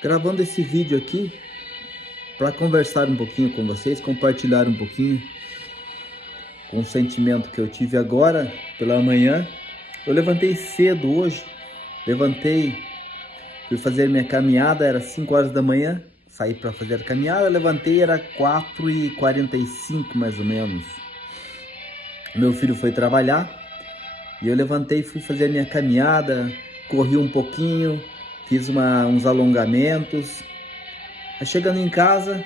Gravando esse vídeo aqui para conversar um pouquinho com vocês, compartilhar um pouquinho com o sentimento que eu tive agora pela manhã. Eu levantei cedo hoje, fui fazer minha caminhada, era 5 horas da manhã, saí para fazer a caminhada, levantei, era 4h45 mais ou menos. Meu filho foi trabalhar e eu levantei e fui fazer a minha caminhada, corri um pouquinho, fiz uns alongamentos. Aí chegando em casa,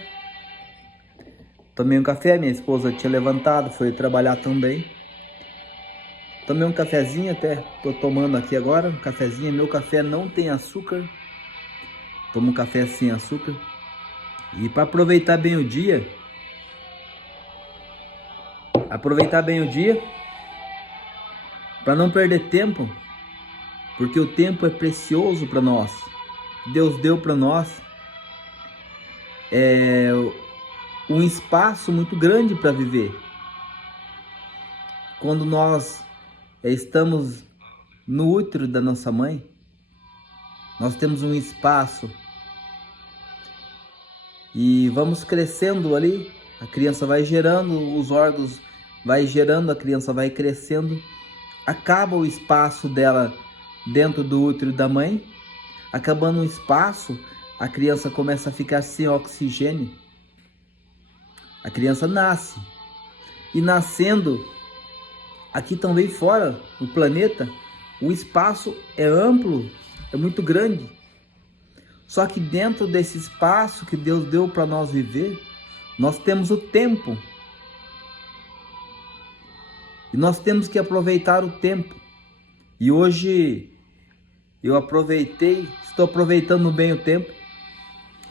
tomei um café, minha esposa tinha levantado, foi trabalhar também. Tomei um cafezinho, até tô tomando aqui agora, um cafezinho. Meu café não tem açúcar, tomo um café sem açúcar. E para aproveitar bem o dia, para não perder tempo, porque o tempo é precioso para nós. Deus deu para nós um espaço muito grande para viver. Quando nós estamos no útero da nossa mãe, nós temos um espaço e vamos crescendo ali, a criança vai gerando, os órgãos vai gerando, a criança vai crescendo, acaba o espaço dela dentro do útero da mãe, acabando o espaço, a criança começa a ficar sem oxigênio, a criança nasce, e nascendo aqui também fora, no planeta, o espaço é amplo, é muito grande. Só que dentro desse espaço que Deus deu para nós viver, nós temos o tempo. E nós temos que aproveitar o tempo. E hoje eu estou aproveitando bem o tempo.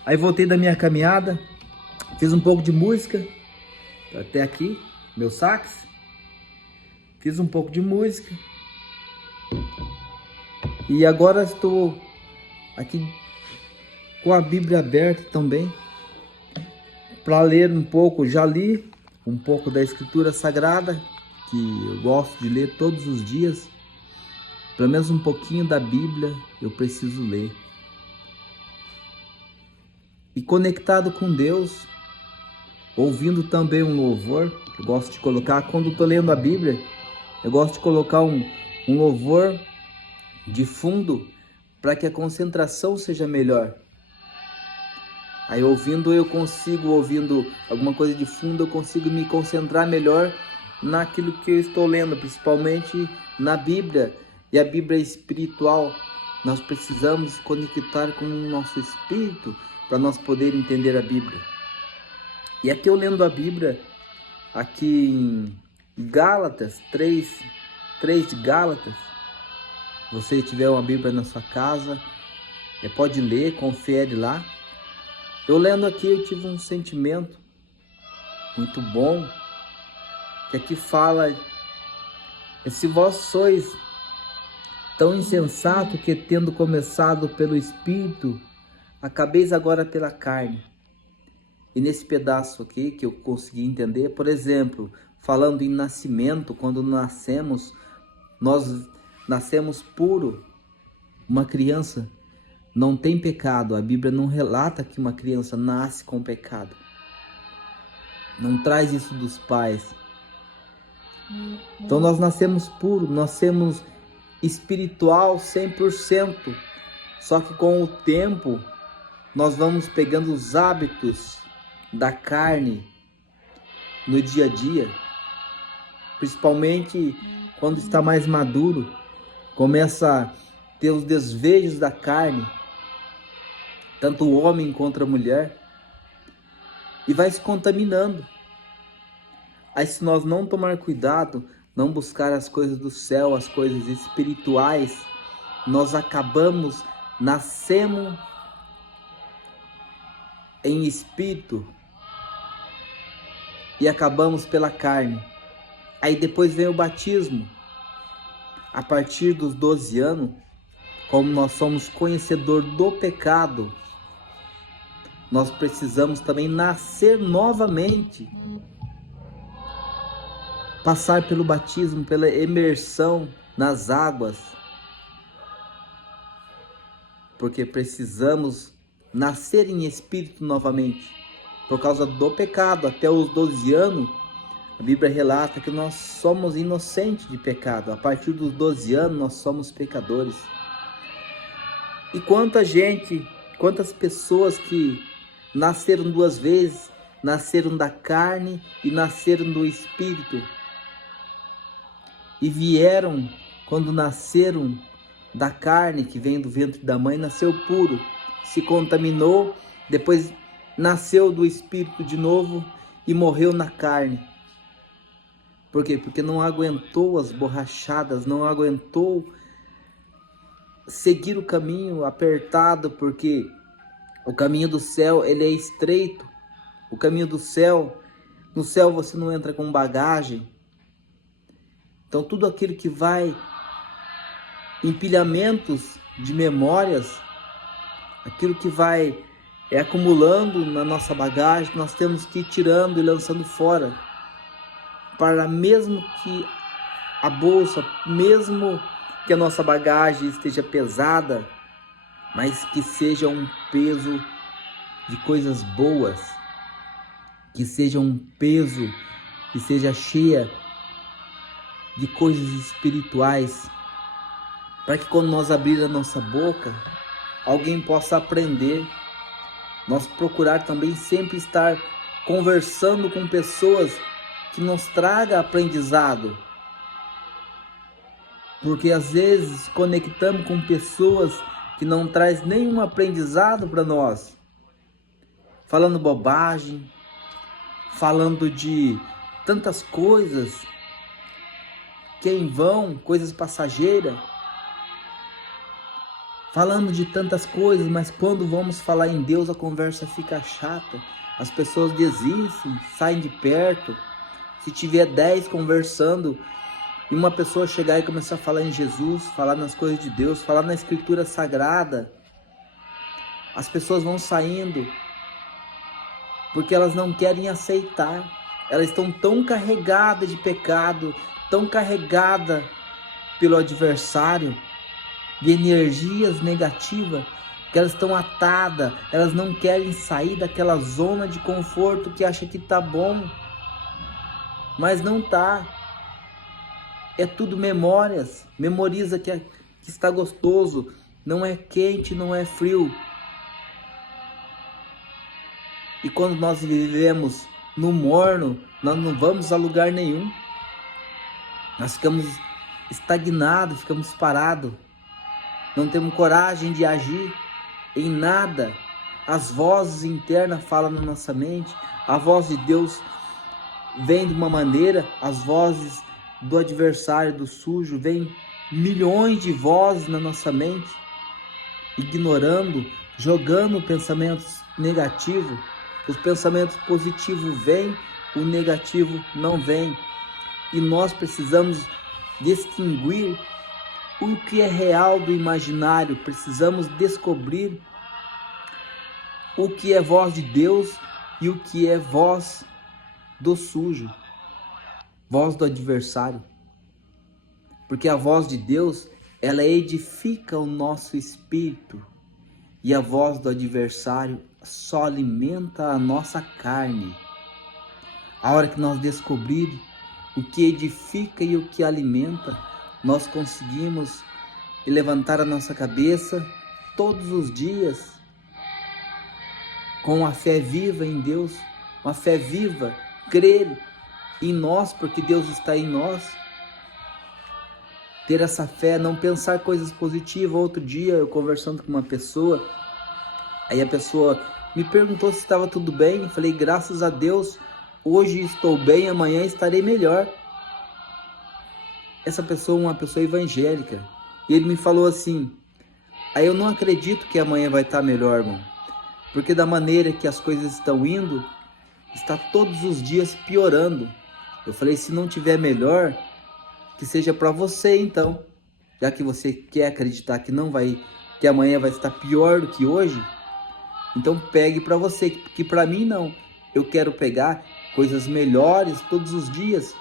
Aí voltei da minha caminhada, fiz um pouco de música, até aqui, meu sax. Fiz um pouco de música e agora estou aqui com a Bíblia aberta também para ler um pouco. Já li um pouco da Escritura Sagrada, que eu gosto de ler todos os dias. Pelo menos um pouquinho da Bíblia eu preciso ler. E conectado com Deus, ouvindo também um louvor. Eu gosto de colocar, quando estou lendo a Bíblia, eu gosto de colocar um louvor de fundo para que a concentração seja melhor. Aí ouvindo alguma coisa de fundo, eu consigo me concentrar melhor naquilo que eu estou lendo, principalmente na Bíblia. E a Bíblia é espiritual. Nós precisamos conectar com o nosso espírito para nós poder entender a Bíblia. E aqui eu lendo a Bíblia, aqui em Gálatas 3 de Gálatas. Se você tiver uma Bíblia na sua casa, pode ler, confere lá. Eu lendo aqui, eu tive um sentimento muito bom, que aqui fala: se vós sois tão insensato que, tendo começado pelo Espírito, acabeis agora pela carne. E nesse pedaço aqui que eu consegui entender, por exemplo, falando em nascimento, quando nascemos, nós nascemos puro. Uma criança não tem pecado. A Bíblia não relata que uma criança nasce com pecado. Não traz isso dos pais. Então nós nascemos puro, nascemos espiritual 100%. Só que com o tempo nós vamos pegando os hábitos da carne no dia a dia, principalmente quando está mais maduro, começa a ter os desejos da carne, tanto o homem quanto a mulher, e vai se contaminando. Aí, se nós não tomar cuidado, não buscar as coisas do céu, as coisas espirituais, nós nascemos em espírito e acabamos pela carne. Aí depois vem o batismo. A partir dos 12 anos, como nós somos conhecedor do pecado, nós precisamos também nascer novamente. Passar pelo batismo, pela imersão nas águas. Porque precisamos nascer em espírito novamente. Por causa do pecado, até os 12 anos, a Bíblia relata que nós somos inocentes de pecado. A partir dos 12 anos, nós somos pecadores. E quanta gente, quantas pessoas que nasceram duas vezes, nasceram da carne e nasceram do espírito. E vieram, quando nasceram da carne, que vem do ventre da mãe, nasceu puro, se contaminou, depois nasceu do espírito de novo e morreu na carne. Por quê? Porque não aguentou as borrachadas, não aguentou seguir o caminho apertado, porque o caminho do céu, ele é estreito. O caminho do céu, no céu você não entra com bagagem. Então tudo aquilo que vai, empilhamentos de memórias, aquilo que vai acumulando na nossa bagagem, nós temos que ir tirando e lançando fora. Para mesmo que a bolsa, mesmo que a nossa bagagem esteja pesada, mas que seja um peso de coisas boas, que seja um peso que seja cheia de coisas espirituais, para que quando nós abrir a nossa boca, alguém possa aprender. Nós procurar também sempre estar conversando com pessoas que nos traga aprendizado, porque às vezes conectamos com pessoas que não traz nenhum aprendizado para nós, falando bobagem, falando de tantas coisas que é em vão, coisas passageiras, falando de tantas coisas, mas quando vamos falar em Deus a conversa fica chata, as pessoas desistem, saem de perto. Se tiver 10 conversando e uma pessoa chegar e começar a falar em Jesus, falar nas coisas de Deus, falar na Escritura Sagrada, as pessoas vão saindo, porque elas não querem aceitar. Elas estão tão carregadas de pecado, tão carregadas pelo adversário, de energias negativas, que elas estão atadas, elas não querem sair daquela zona de conforto que acha que tá bom, mas não tá. É tudo memórias, memoriza que está gostoso, não é quente, não é frio. E quando nós vivemos no morno, nós não vamos a lugar nenhum. Nós ficamos estagnados, ficamos parados. Não temos coragem de agir em nada. As vozes internas falam na nossa mente. A voz de Deus vem de uma maneira, as vozes do adversário, do sujo, vem milhões de vozes na nossa mente, ignorando, jogando pensamentos negativos. Os pensamentos positivos vêm, o negativo não vem. E nós precisamos distinguir o que é real do imaginário. Precisamos descobrir o que é voz de Deus e o que é voz do sujo, voz do adversário. Porque a voz de Deus, ela edifica o nosso espírito, e a voz do adversário só alimenta a nossa carne. A hora que nós descobrirmos o que edifica e o que alimenta, nós conseguimos levantar a nossa cabeça todos os dias com a fé viva em Deus, uma fé viva, crer em nós, porque Deus está em nós. Ter essa fé, não pensar coisas positivas. Outro dia eu conversando com uma pessoa, aí a pessoa me perguntou se estava tudo bem. Eu falei, graças a Deus, hoje estou bem, amanhã estarei melhor. Essa pessoa é uma pessoa evangélica, e ele me falou assim, aí eu não acredito que amanhã vai estar melhor, irmão, porque da maneira que as coisas estão indo, está todos os dias piorando. Eu falei, se não tiver melhor, que seja para você então, já que você quer acreditar que não vai, que amanhã vai estar pior do que hoje, então pegue para você, que para mim não. Eu quero pegar coisas melhores todos os dias,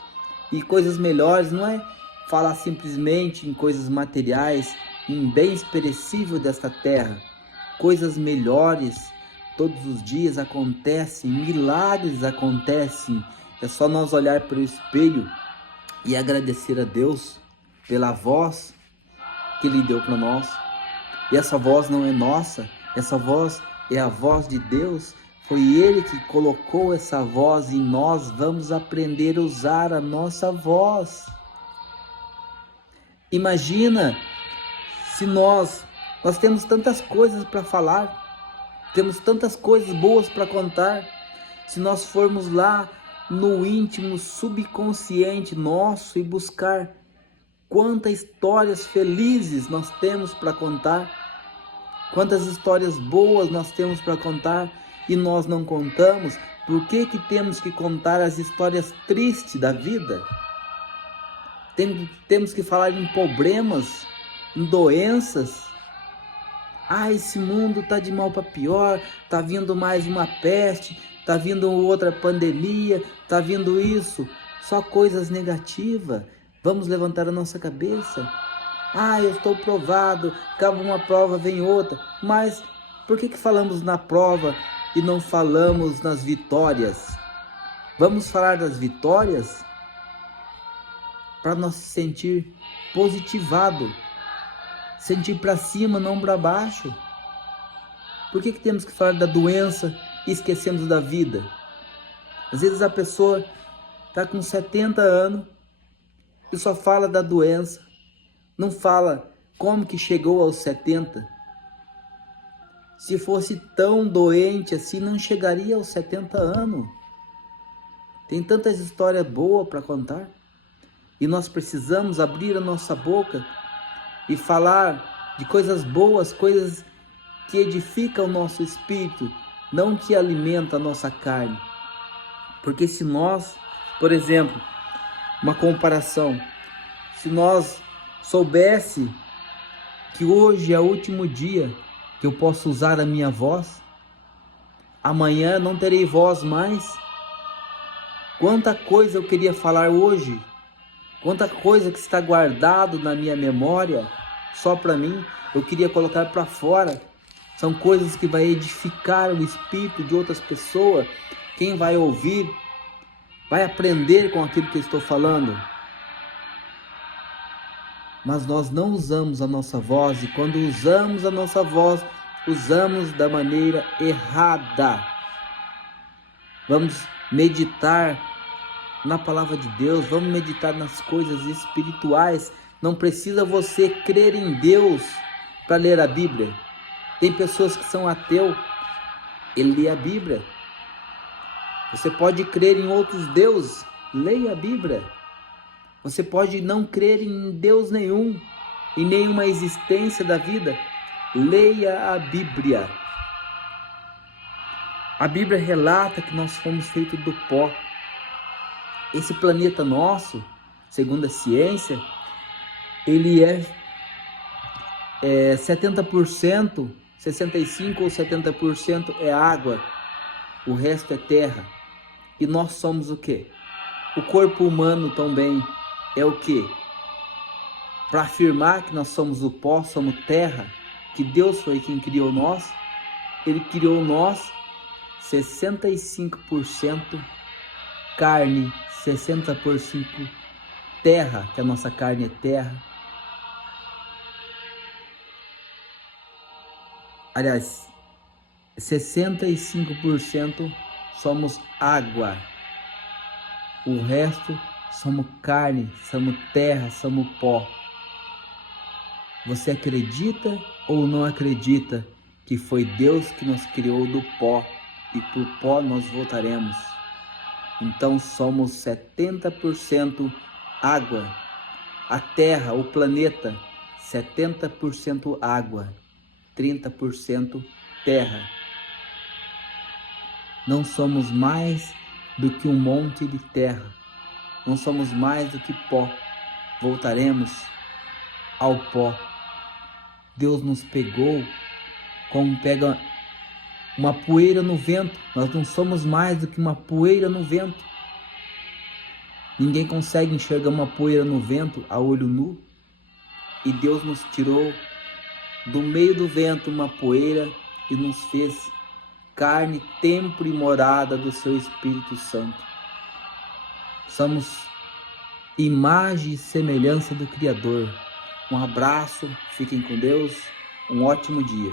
e coisas melhores não é falar simplesmente em coisas materiais, em bens perecíveis desta terra, coisas melhores todos os dias acontecem, milagres acontecem. É só nós olhar para o espelho e agradecer a Deus pela voz que Ele deu para nós. E essa voz não é nossa, essa voz é a voz de Deus. Foi Ele que colocou essa voz em nós. Vamos aprender a usar a nossa voz. Imagina se nós temos tantas coisas para falar, temos tantas coisas boas para contar. Se nós formos lá no íntimo subconsciente nosso e buscar quantas histórias felizes nós temos para contar, quantas histórias boas nós temos para contar e nós não contamos. Por que temos que contar as histórias tristes da vida? Temos que falar em problemas, em doenças. Esse mundo está de mal para pior, está vindo mais uma peste, está vindo outra pandemia, está vindo isso, só coisas negativas. Vamos levantar a nossa cabeça. Eu estou provado, acaba uma prova, vem outra. Mas por que falamos na prova e não falamos nas vitórias? Vamos falar das vitórias para nós se sentir positivado, sentir para cima, não para baixo. Por que temos que falar da doença e esquecemos da vida? Às vezes a pessoa está com 70 anos e só fala da doença, não fala como que chegou aos 70. Se fosse tão doente assim, não chegaria aos 70 anos. Tem tantas histórias boas para contar. E nós precisamos abrir a nossa boca e falar de coisas boas, coisas que edificam o nosso espírito, não que alimentam a nossa carne. Porque se nós, por exemplo, uma comparação, se nós soubesse que hoje é o último dia que eu posso usar a minha voz, amanhã não terei voz mais. Quanta coisa eu queria falar hoje, quanta coisa que está guardado na minha memória, só para mim, eu queria colocar para fora. São coisas que vai edificar o espírito de outras pessoas. Quem vai ouvir vai aprender com aquilo que eu estou falando. Mas nós não usamos a nossa voz, e quando usamos a nossa voz, usamos da maneira errada. Vamos meditar na palavra de Deus, vamos meditar nas coisas espirituais. Não precisa você crer em Deus para ler a Bíblia. Tem pessoas que são ateus, ele lê a Bíblia. Você pode crer em outros deuses, leia a Bíblia. Você pode não crer em Deus nenhum, em nenhuma existência da vida, leia a Bíblia. A Bíblia relata que nós fomos feitos do pó. Esse planeta nosso, segundo a ciência, ele é 70%, 65% ou 70% é água, o resto é terra. E nós somos o quê? O corpo humano também é o quê? Para afirmar que nós somos o pó, somos terra, que Deus foi quem criou nós, Ele criou nós 65% carne, 60% terra, que a nossa carne é terra. Aliás, 65% somos água. O resto somos carne, somos terra, somos pó. Você acredita ou não acredita que foi Deus que nos criou do pó e por pó nós voltaremos? Então somos 70% água. A Terra, o planeta, 70% água, 30% terra. Não somos mais do que um monte de terra. Não somos mais do que pó. Voltaremos ao pó. Deus nos pegou como pega uma poeira no vento. Nós não somos mais do que uma poeira no vento. Ninguém consegue enxergar uma poeira no vento a olho nu. E Deus nos tirou do meio do vento uma poeira e nos fez carne, templo e morada do seu Espírito Santo. Somos imagem e semelhança do Criador. Um abraço, fiquem com Deus, um ótimo dia.